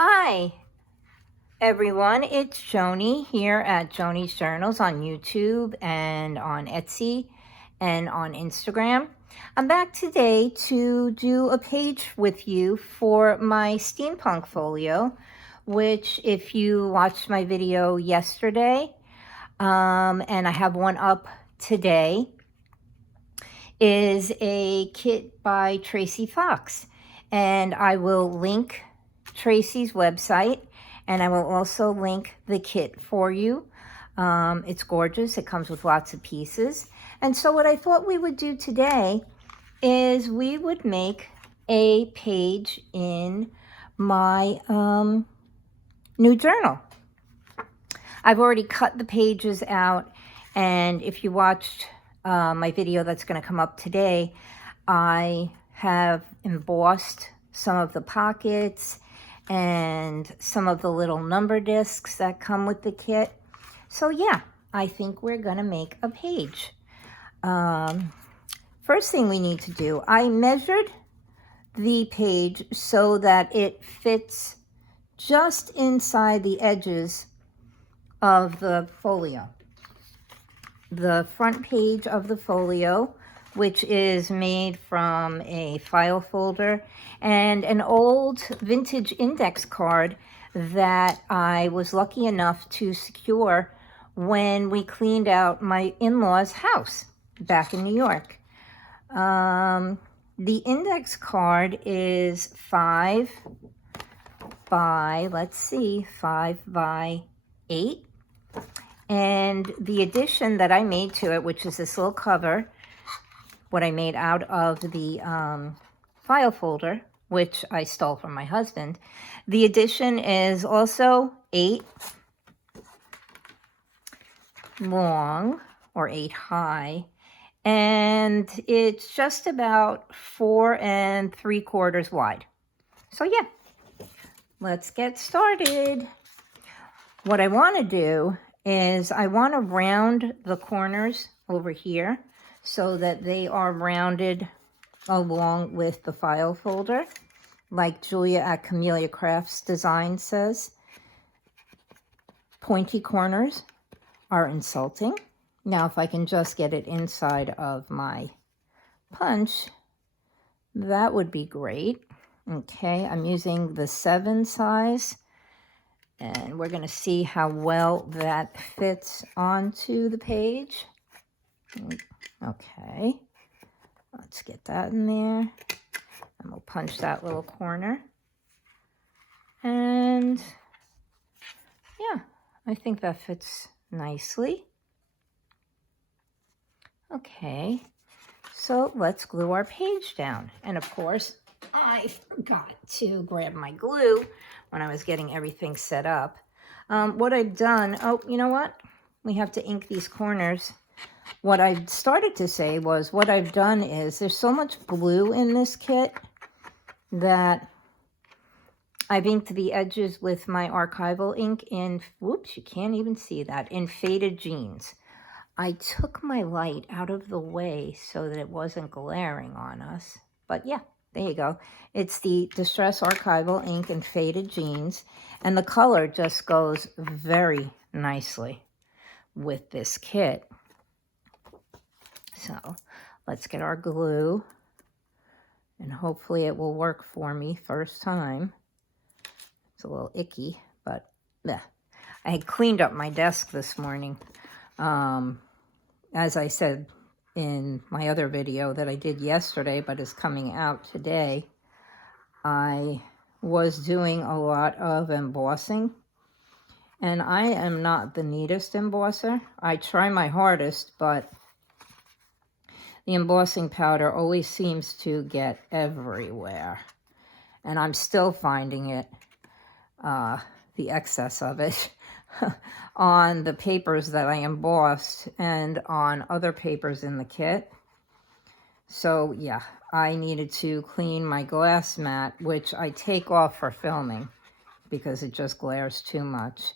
Hi, everyone. It's Joni here at Joni's Journals on YouTube and on Etsy and on Instagram. I'm back today to do a page with you for my steampunk folio, which if you watched my video yesterday, and I have one up today, is a kit by Tracy Fox. And I will link Tracy's website, and I will also link the kit for you. It's gorgeous. It comes with lots of pieces. And so what I thought we would do today is we would make a page in my new journal. I've already cut the pages out, and if you watched my video that's going to come up today, I have embossed some of the pockets and some of the little number discs that come with the kit. So yeah, I think we're gonna make a page. First thing we need to do, I measured the page so that it fits just inside the edges of the folio. The front page of the folio, which is made from a file folder and an old vintage index card that I was lucky enough to secure when we cleaned out my in-laws' house back in New York. The index card is 5 by 8. And the addition that I made to it, which is this little cover, what I made out of the file folder, which I stole from my husband. The addition is also 8 long or 8 high, and it's just about 4 3/4 wide. So yeah, let's get started. What I want to do is I want to round the corners over here so that they are rounded along with the file folder, like Julia at Camellia Crafts Design says. Pointy corners are insulting. Now, if I can just get it inside of my punch, that would be great. Okay, I'm using the 7 size, and we're going to see how well that fits onto the page. Okay, let's get that in there, and we'll punch that little corner. And yeah, I think that fits nicely. Okay, so let's glue our page down. And of course, I forgot to grab my glue when I was getting everything set up. What I've done, oh, you know what? We have to ink these corners. What I started to say was what I've done is there's so much glue in this kit that I've inked the edges with my archival ink in, whoops, you can't even see that, in Faded Jeans. I took my light out of the way so that it wasn't glaring on us. But yeah, there you go. It's the Distress Archival ink in Faded Jeans, and the color just goes very nicely with this kit. So let's get our glue, and hopefully it will work for me first time. It's a little icky, but yeah. I had cleaned up my desk this morning. As I said in my other video that I did yesterday, but is coming out today, I was doing a lot of embossing, and I am not the neatest embosser. I try my hardest, but the embossing powder always seems to get everywhere, and I'm still finding it, the excess of it, on the papers that I embossed and on other papers in the kit. So yeah, I needed to clean my glass mat, which I take off for filming because it just glares too much.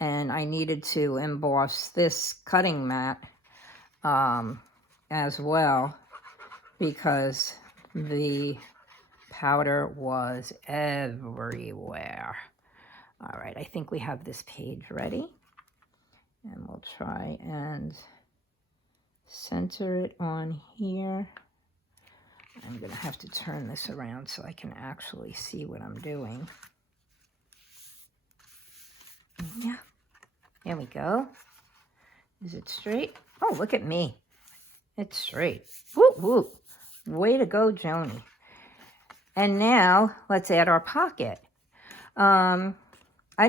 And I needed to emboss this cutting mat as well because the powder was everywhere. All right, I think we have this page ready. And we'll try and center it on here. I'm going to have to turn this around so I can actually see what I'm doing. Yeah, there we go. Is it straight? Oh, look at me. It's straight. Whoop, whoop. Way to go, Joni. And now let's add our pocket. I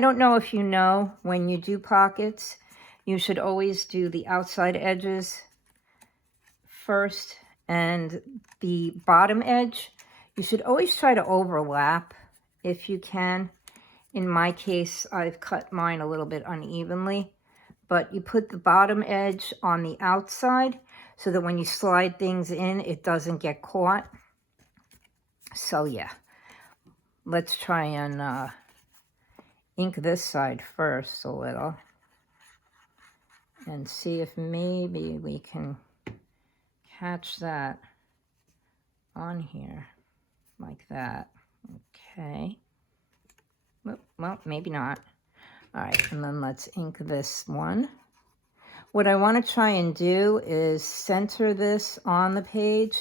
don't know if you know, when you do pockets, you should always do the outside edges first, and the bottom edge, you should always try to overlap if you can. In my case, I've cut mine a little bit unevenly, but you put the bottom edge on the outside so that when you slide things in, it doesn't get caught. So yeah, let's try and ink this side first a little and see if maybe we can catch that on here like that. Okay. Well, maybe not. All right, and then let's ink this one. What I want to try and do is center this on the page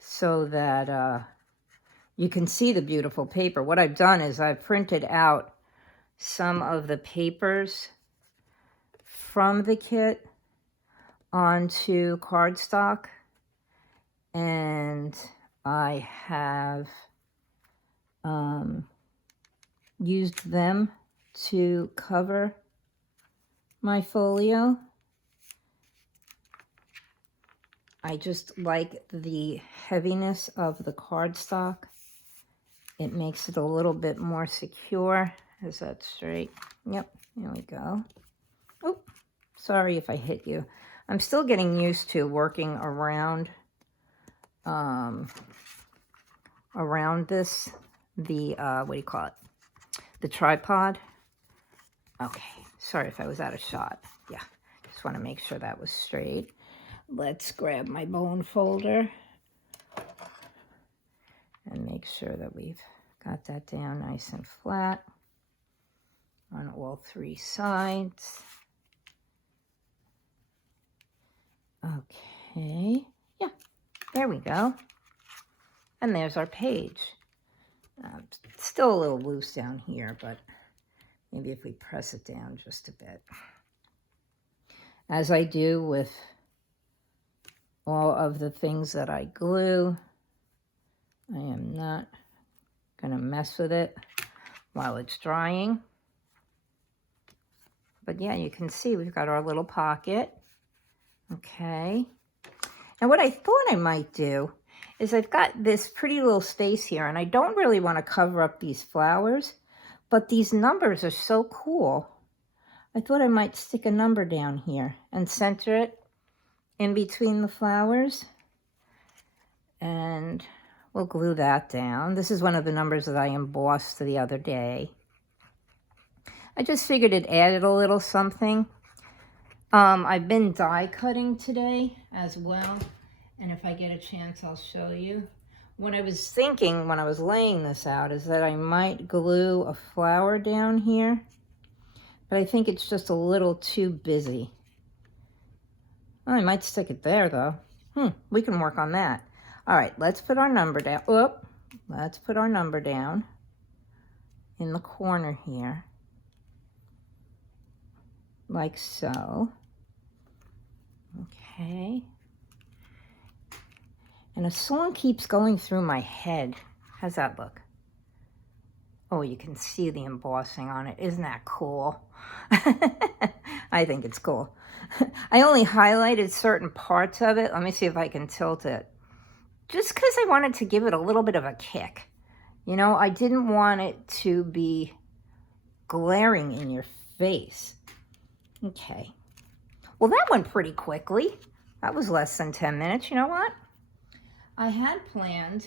so that you can see the beautiful paper. What I've done is I've printed out some of the papers from the kit onto cardstock, and I have used them to cover my folio. I just like the heaviness of the cardstock. It makes it a little bit more secure. Is that straight? Yep, there we go. Oh, sorry if I hit you. I'm still getting used to working around this, what do you call it? The tripod. Okay, sorry if I was out of shot. Yeah, just want to make sure that was straight. Let's grab my bone folder and make sure that we've got that down nice and flat on all three sides. Okay, yeah, there we go. And there's our page. Still a little loose down here, but maybe if we press it down just a bit. As I do with all of the things that I glue, I am not going to mess with it while it's drying. But yeah, you can see we've got our little pocket. Okay. Now what I thought I might do is I've got this pretty little space here, and I don't really want to cover up these flowers, but these numbers are so cool. I thought I might stick a number down here and center it in between the flowers, and we'll glue that down. This is one of the numbers that I embossed the other day. I just figured it added a little something. I've been die cutting today as well, and if I get a chance, I'll show you. What I was thinking when I was laying this out is that I might glue a flower down here, but I think it's just a little too busy. Well, I might stick it there, though. We can work on that. All right, let's put our number down. Let's put our number down in the corner here, like so. Okay. And a song keeps going through my head. How's that look? Oh, you can see the embossing on it. Isn't that cool? I think it's cool. I only highlighted certain parts of it. Let me see if I can tilt it. Just because I wanted to give it a little bit of a kick. You know, I didn't want it to be glaring in your face. Okay. Well, that went pretty quickly. That was less than 10 minutes. You know what? I had planned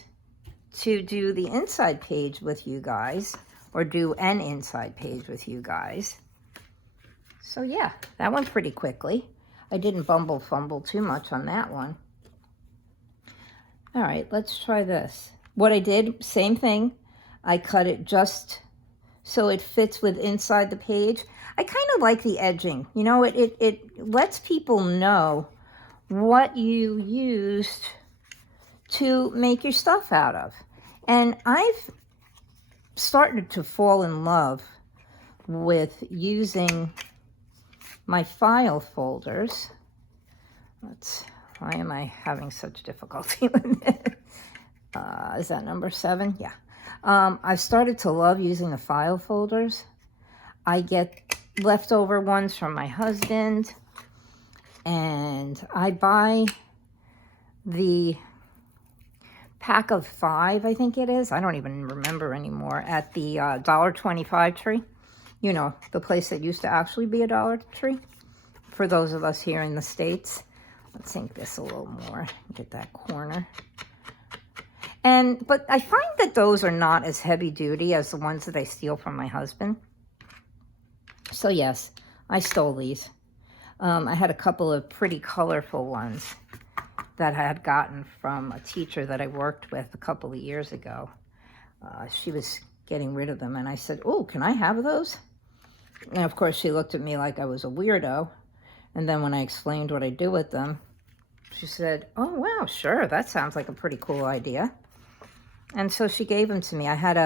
to do the inside page with you guys, or do an inside page with you guys. So yeah, that went pretty quickly. I didn't fumble too much on that one. All right, let's try this. what I did, same thing. I cut it just so it fits with inside the page. I kind of like the edging. You know, it lets people know what you used to make your stuff out of. And I've started to fall in love with using my file folders. Why am I having such difficulty with it? Is that number 7? Yeah. I've started to love using the file folders. I get leftover ones from my husband, and I buy the pack of 5, I think it is. I don't even remember anymore, at the $1.25 tree. You know, the place that used to actually be a Dollar Tree. For those of us here in the States. Let's sink this a little more. Get that corner. But I find that those are not as heavy duty as the ones that I steal from my husband. So yes, I stole these. I had a couple of pretty colorful ones that I had gotten from a teacher that I worked with a couple of years ago. She was getting rid of them, and I said, "Oh, can I have those?" And of course, she looked at me like I was a weirdo. And then when I explained what I do with them, she said, "Oh, wow, sure, that sounds like a pretty cool idea." And so she gave them to me. I had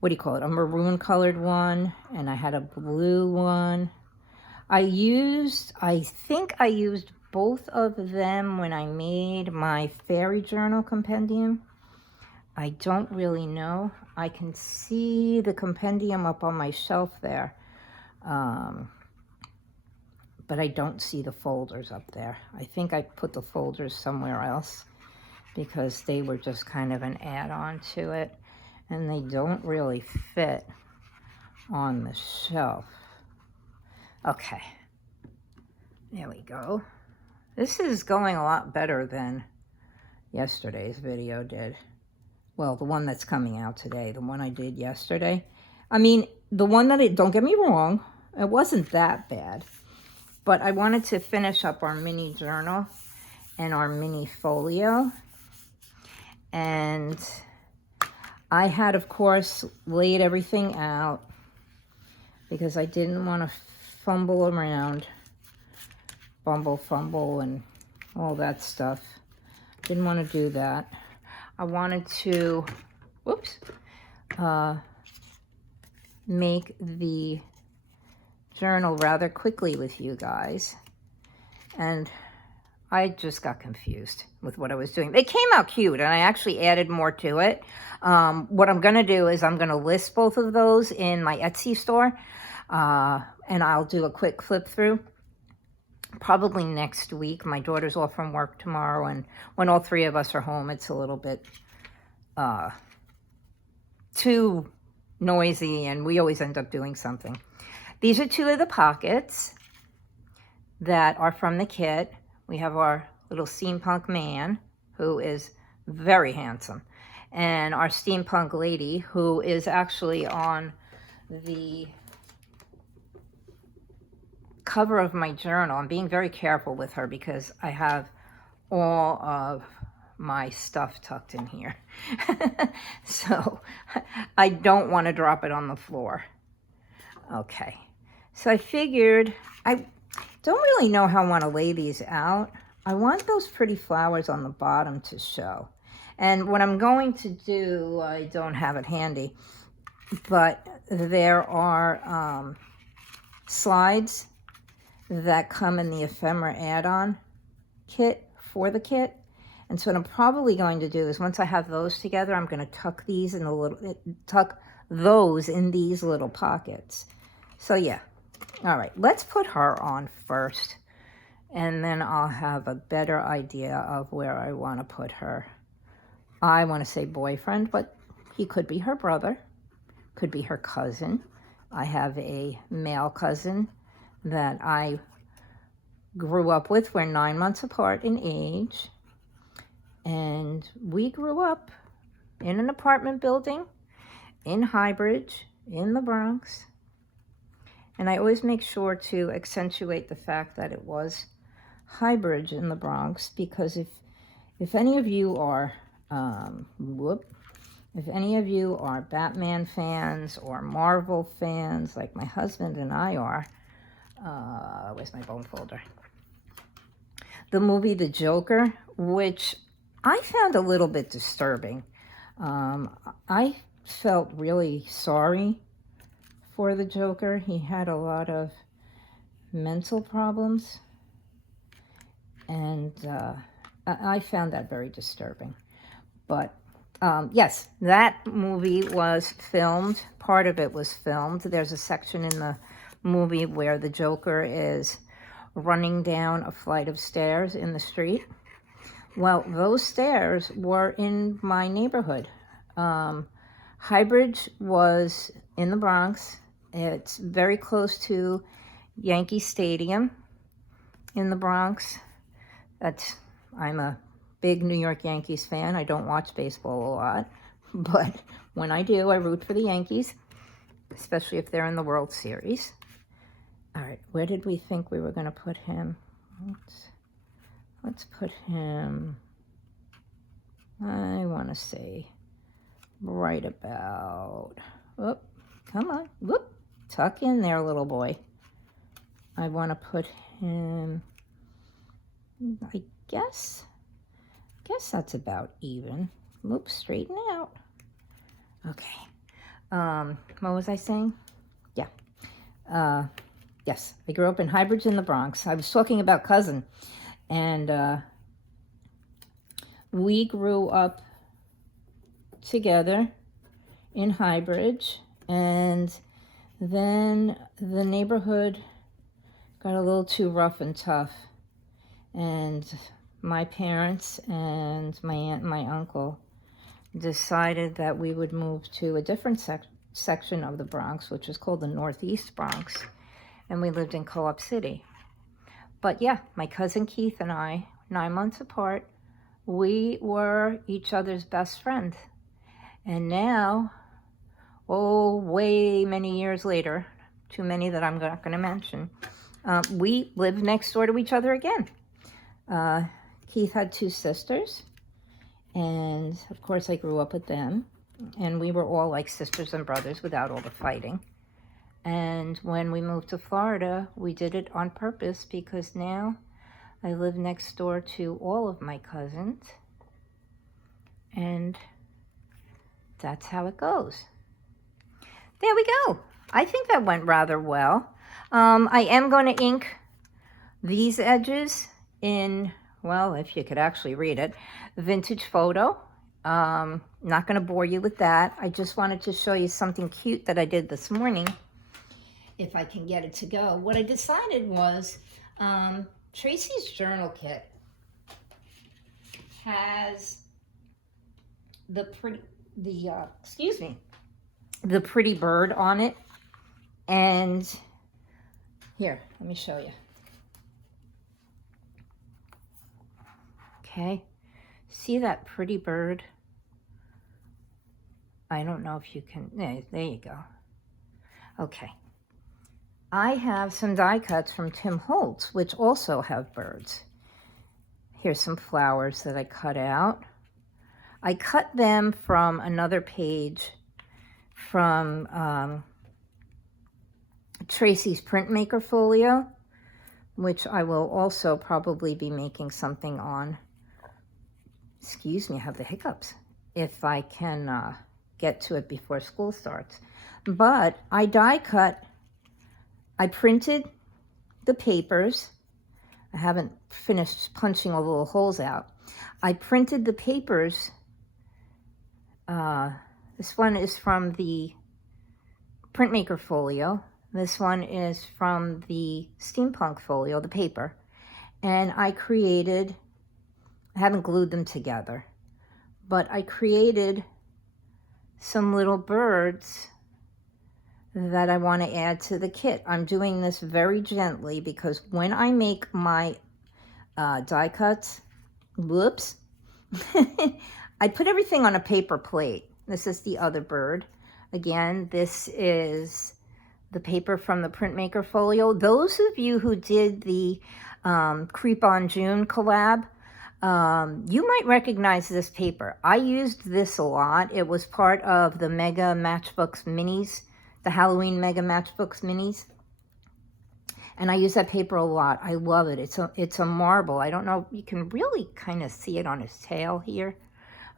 what do you call it? A maroon colored one, and I had a blue one. I think I used both of them when I made my fairy journal compendium. I don't really know. I can see the compendium up on my shelf there. But I don't see the folders up there. I think I put the folders somewhere else because they were just kind of an add-on to it, and they don't really fit on the shelf. Okay, there we go. This is going a lot better than yesterday's video did. Well, the one that's coming out today, the one I did yesterday. I mean, the one that don't get me wrong, it wasn't that bad. But I wanted to finish up our mini journal and our mini folio. And I had, of course, laid everything out because I didn't want to fumble around, fumble, and all that stuff. Didn't want to do that. I wanted to, make the journal rather quickly with you guys, and I just got confused with what I was doing. They came out cute, and I actually added more to it. What I'm going to do is I'm going to list both of those in my Etsy store, and I'll do a quick flip through probably next week. My daughter's off from work tomorrow, and when all 3 of us are home, it's a little bit too noisy, and we always end up doing something. These are 2 of the pockets that are from the kit. We have our little steampunk man, who is very handsome, and our steampunk lady, who is actually on the cover of my journal. I'm being very careful with her because I have all of my stuff tucked in here. So I don't want to drop it on the floor. Okay, so I figured, I don't really know how I want to lay these out. I want those pretty flowers on the bottom to show. And what I'm going to do, I don't have it handy, but there are slides that come in the ephemera add-on kit for the kit. And so what I'm probably going to do is, once I have those together, I'm going to tuck these in tuck those in these little pockets. So yeah. All right, let's put her on first, and then I'll have a better idea of where I want to put her. I want to say boyfriend, but he could be her brother, could be her cousin. I have a male cousin that I grew up with. We're 9 months apart in age. And we grew up in an apartment building in Highbridge, in the Bronx. And I always make sure to accentuate the fact that it was Highbridge in the Bronx, because if if any of you are, if any of you are Batman fans or Marvel fans, like my husband and I are, where's my bone folder? The movie The Joker, which I found a little bit disturbing. I felt really sorry for the Joker. He had a lot of mental problems, and I found that very disturbing. But yes, that movie was filmed. Part of it was filmed. There's a section in the movie where the Joker is running down a flight of stairs in the street. Well, those stairs were in my neighborhood. Highbridge was in the Bronx. It's very close to Yankee Stadium in the Bronx. I'm a big New York Yankees fan. I don't watch baseball a lot, but when I do, I root for the Yankees, especially if they're in the World Series. All right, where did we think we were going to put him? Let's put him, I want to say, right about, whoop, come on, whoop, tuck in there, little boy. I want to put him, I guess that's about even. Whoop, straighten out. Okay. What was I saying? Yeah. Yes, I grew up in Highbridge in the Bronx. I was talking about cousin. And we grew up together in Highbridge. And then the neighborhood got a little too rough and tough. And my parents and my aunt and my uncle decided that we would move to a different section of the Bronx, which is called the Northeast Bronx. And we lived in Co-op City. But yeah, my cousin Keith and I, 9 months apart, we were each other's best friend. And now, way many years later, too many that I'm not going to mention, we live next door to each other again. Keith had 2 sisters, and of course I grew up with them, and we were all like sisters and brothers without all the fighting. And when we moved to Florida, we did it on purpose because now I live next door to all of my cousins, and that's how it goes. There we go. I think that went rather well. I am going to ink these edges in, well, if you could actually read it, Vintage Photo. Not going to bore you with that. I just wanted to show you something cute that I did this morning, if I can get it to go. What I decided was Tracy's journal kit has the pretty bird on it. And here, let me show you. Okay, see that pretty bird? I don't know if you can, there you go. Okay. I have some die cuts from Tim Holtz, which also have birds. Here's some flowers that I cut out. I cut them from another page from Tracy's Printmaker Folio, which I will also probably be making something on. Excuse me, I have the hiccups. If I can get to it before school starts. But I die cut, I printed the papers. I haven't finished punching all the little holes out. I printed the papers. This one is from the Printmaker Folio. This one is from the Steampunk Folio, the paper. And I haven't glued them together, but I created some little birds that I want to add to the kit. I'm doing this very gently because when I make my die cuts, whoops, I put everything on a paper plate. This is the other bird. Again, this is the paper from the Printmaker Folio. Those of you who did the Creep on June collab, You might recognize this paper. I used this a lot. It was part of the Mega Matchbooks Minis, the Halloween Mega Matchbooks Minis. And I use that paper a lot. I love it. It's a marble. I don't know, you can really kind of see it on his tail here.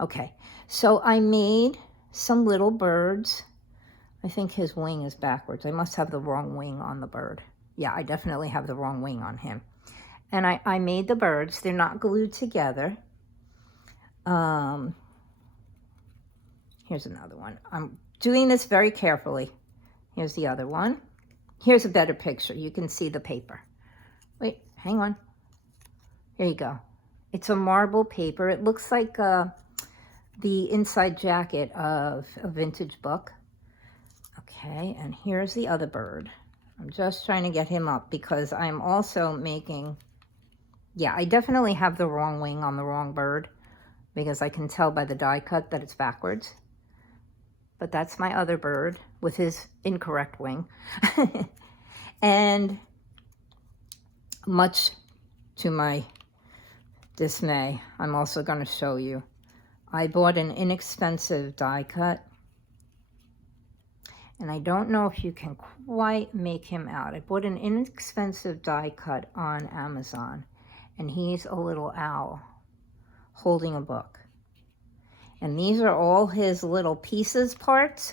Okay, so I made some little birds. I think his wing is backwards. I must have the wrong wing on the bird. Yeah, I definitely have the wrong wing on him. And I made the birds. They're not glued together. Here's another one. I'm doing this very carefully. Here's the other one. Here's a better picture. You can see the paper. Wait, hang on. Here you go. It's a marble paper. It looks like the inside jacket of a vintage book. Okay, and here's the other bird. I'm just trying to get him up because I'm also making, yeah, I definitely have the wrong wing on the wrong bird because I can tell by the die cut that it's backwards. But that's my other bird with his incorrect wing. And much to my dismay, I'm also going to show you. I bought an inexpensive die cut. And I don't know if you can quite make him out. I bought an inexpensive die cut on Amazon. And he's a little owl holding a book. And these are all his little pieces parts,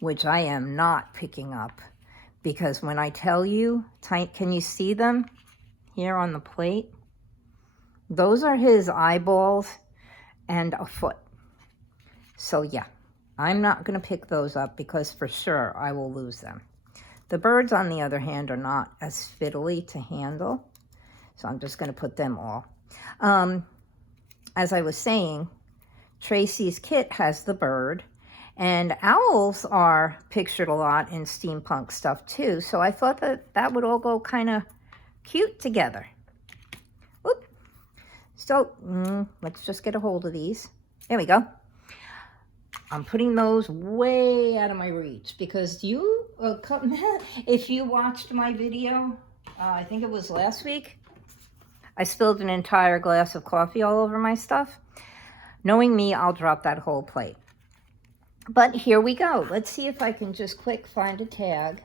which I am not picking up. Because when I tell you, can you see them here on the plate? Those are his eyeballs and a foot. So yeah, I'm not going to pick those up because for sure I will lose them. The birds, on the other hand, are not as fiddly to handle. So I'm just going to put them all. As I was saying, Tracy's kit has the bird, and owls are pictured a lot in steampunk stuff too, so I thought that would all go kind of cute together. Oop. So let's just get a hold of these. There we go. I'm putting those way out of my reach because if you watched my video, I think it was last week, I spilled an entire glass of coffee all over my stuff. Knowing me, I'll drop that whole plate. But here we go. Let's see if I can just quick find a tag.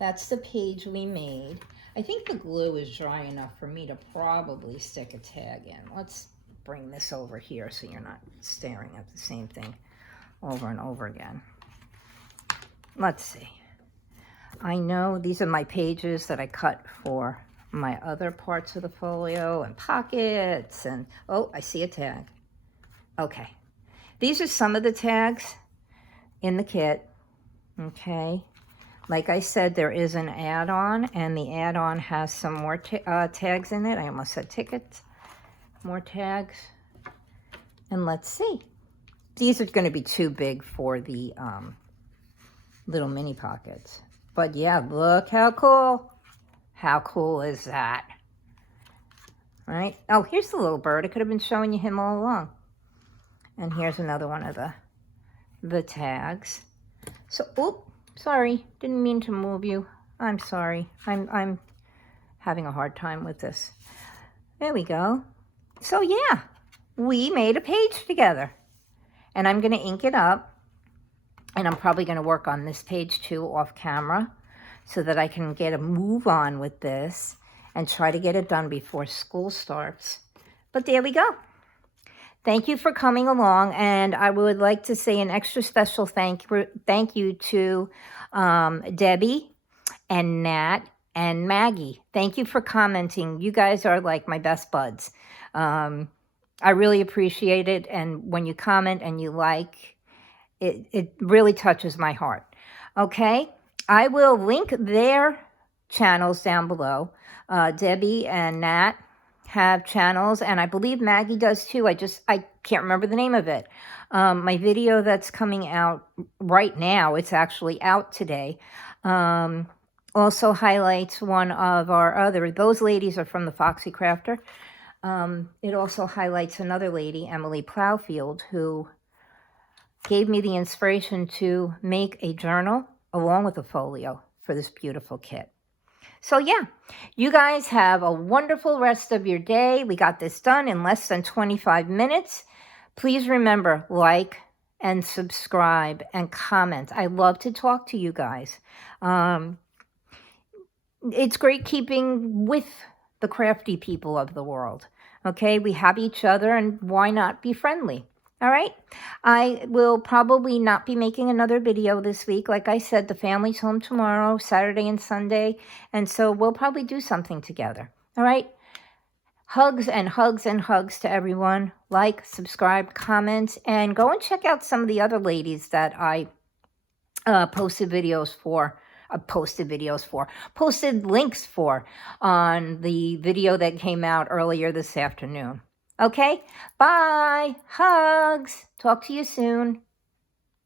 That's the page we made. I think the glue is dry enough for me to probably stick a tag in. Let's bring this over here so you're not staring at the same thing over and over again. Let's see. I know these are my pages that I cut for my other parts of the folio and pockets and, oh, I see a tag. Okay, these are some of the tags in the kit, okay? Like I said, there is an add-on, and the add-on has some more tags in it. I almost said tickets. More tags. And let's see. These are going to be too big for the little mini pockets. But yeah, look how cool. How cool is that? Right? Oh, here's the little bird. I could have been showing you him all along. And here's another one of the tags. So, oop, sorry, didn't mean to move you. I'm sorry. I'm having a hard time with this. There we go. So yeah, we made a page together. And I'm going to ink it up. And I'm probably going to work on this page too off camera so that I can get a move on with this and try to get it done before school starts. But there we go. Thank you for coming along, and I would like to say an extra special thank you to Debbie and Nat and Maggie. Thank you for commenting. You guys are like my best buds. I really appreciate it, and when you comment and you like, it really touches my heart. Okay, I will link their channels down below. Debbie and Nat have channels, and I believe Maggie does too. I can't remember the name of it. My video that's coming out right now, it's actually out today, also highlights one of our those ladies are from the Foxy Crafter. It also highlights another lady, Emily Plowfield, who gave me the inspiration to make a journal along with a folio for this beautiful kit. So yeah, you guys have a wonderful rest of your day. We got this done in less than 25 minutes. Please remember, like and subscribe and comment. I love to talk to you guys. It's great keeping with the crafty people of the world. Okay, we have each other, and why not be friendly? All right, I will probably not be making another video this week. Like I said, the family's home tomorrow, Saturday and Sunday, and so we'll probably do something together. All right, hugs and hugs and hugs to everyone. Like, subscribe, comment, and go and check out some of the other ladies that I posted links for on the video that came out earlier this afternoon. Okay, bye, hugs, talk to you soon.